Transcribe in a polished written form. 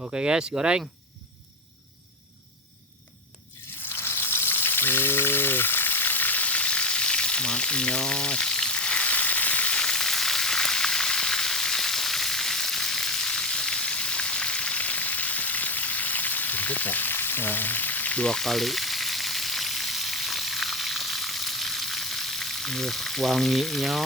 Oke guys, goreng. Maknyos. Nah, 2 kali. Wanginya.